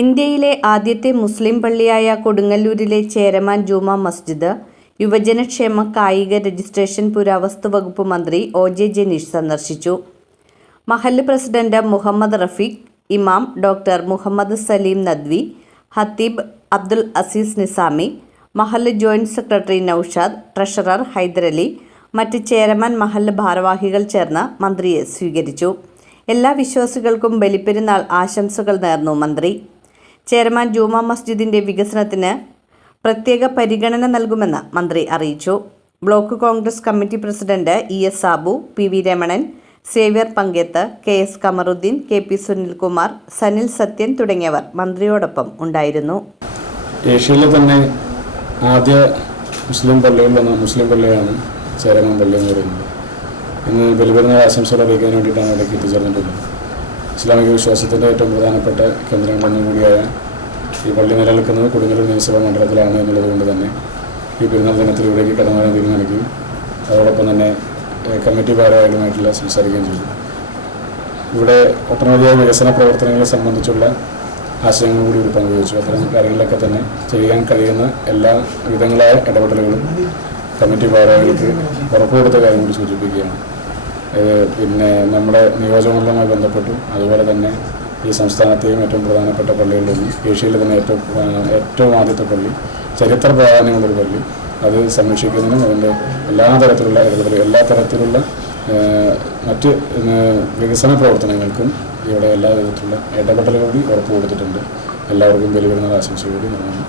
ഇന്ത്യയിലെ ആദ്യത്തെ മുസ്ലിം പള്ളിയായ കൊടുങ്ങല്ലൂരിലെ ചേരമാൻ ജുമാ മസ്ജിദ് യുവജനക്ഷേമ കായിക രജിസ്ട്രേഷൻ പുരാവസ്തു വകുപ്പ് മന്ത്രി ഒ.ജെ. ജനീഷ് സന്ദർശിച്ചു. മഹല്ല് പ്രസിഡന്റ് മുഹമ്മദ് റഫീഖ്, ഇമാം ഡോക്ടർ മുഹമ്മദ് സലീം നദ്വി, ഖത്തീബ് അബ്ദുൽ അസീസ് നിസാമി, മഹല്ല് joint secretary Naushad, treasurer Hyderali, മറ്റ് ചേരമാൻ മഹല്ല് ഭാരവാഹികൾ ചേർന്ന് മന്ത്രിയെ സ്വീകരിച്ചു. എല്ലാ വിശ്വാസികൾക്കും ബലിപ്പെരുന്നാൾ ആശംസകൾ നേർന്നു മന്ത്രി. ചേരമാൻ ജുമാ മസ്ജിദിന്റെ വികസനത്തിന് പ്രത്യേക പരിഗണന നൽകുമെന്ന് മന്ത്രി അറിയിച്ചു. Block Congress committee president E S. Sabu, P V. Ramanan, Xavier Pankath, K S. Kamaruddin, K P. Sunilkumar, Sanil Sathyan തുടങ്ങിയവർ മന്ത്രിയോടൊപ്പം ഉണ്ടായിരുന്നു. ഏഷ്യയിലെ തന്നെ ആദ്യ മുസ്ലിം പള്ളിയാണ് ചേരമാൻ പള്ളി എന്ന് പറയുന്നത്. ഇന്ന് ബലിപെരുന്നാൾ ആശംസകൾ അറിയിക്കാൻ വേണ്ടിയിട്ടാണ് ഇടയ്ക്ക് എത്തിച്ചേർന്നിട്ടുള്ളത്. ഇസ്ലാമിക വിശ്വാസത്തിൻ്റെ ഏറ്റവും പ്രധാനപ്പെട്ട കേന്ദ്രങ്ങളൊന്നും കൂടിയായ ഈ പള്ളി നിലനിൽക്കുന്നത് കൊടുങ്ങല്ലൂർ നിയമസഭാ മണ്ഡലത്തിലാണ് എന്നുള്ളത് കൊണ്ട് തന്നെ ഈ പെരുന്നാൾ ദിനത്തിൽ ഇവിടേക്ക് കടന്നു വരാൻ തീരുമാനിക്കുകയും അതോടൊപ്പം തന്നെ കമ്മിറ്റി ഭാരവാഹികളുമായിട്ടുള്ള സംസാരിക്കുകയും ചെയ്തു. ഇവിടെ ഒട്ടനവധിയായ വികസന പ്രവർത്തനങ്ങളെ സംബന്ധിച്ചുള്ള ആശയങ്ങൾ കൂടി പങ്കുവച്ചു. അത്തരം കാര്യങ്ങളിലൊക്കെ തന്നെ ചെയ്യാൻ കഴിയുന്ന എല്ലാ വിധങ്ങളായ ഇടപെടലുകളും കമ്മിറ്റി ഭാരവാഹികൾക്ക് ഉറപ്പുകൊടുത്ത കാര്യം കൂടി സൂചിപ്പിക്കുകയാണ്. പിന്നെ നമ്മുടെ നിയോജകമണ്ഡലവുമായി ബന്ധപ്പെട്ടും അതുപോലെ തന്നെ ഈ സംസ്ഥാനത്തെയും ഏറ്റവും പ്രധാനപ്പെട്ട പള്ളികളിലൊന്നും ഏഷ്യയിലെ തന്നെ ഏറ്റവും ആദ്യത്തെ പള്ളി, ചരിത്ര പ്രാധാന്യമുള്ളൊരു പള്ളി, അത് സംരക്ഷിക്കുന്നതിനും അതിൻ്റെ എല്ലാ തരത്തിലുള്ള മറ്റ് വികസന പ്രവർത്തനങ്ങൾക്കും ഇവിടെ എല്ലാ വിധത്തിലുള്ള ഇടപെടലുകൾ കൂടി ഉറപ്പ് കൊടുത്തിട്ടുണ്ട്. എല്ലാവർക്കും ബലിപെരുന്നാൾ ആശംസ കൂടി നൽകുന്നു.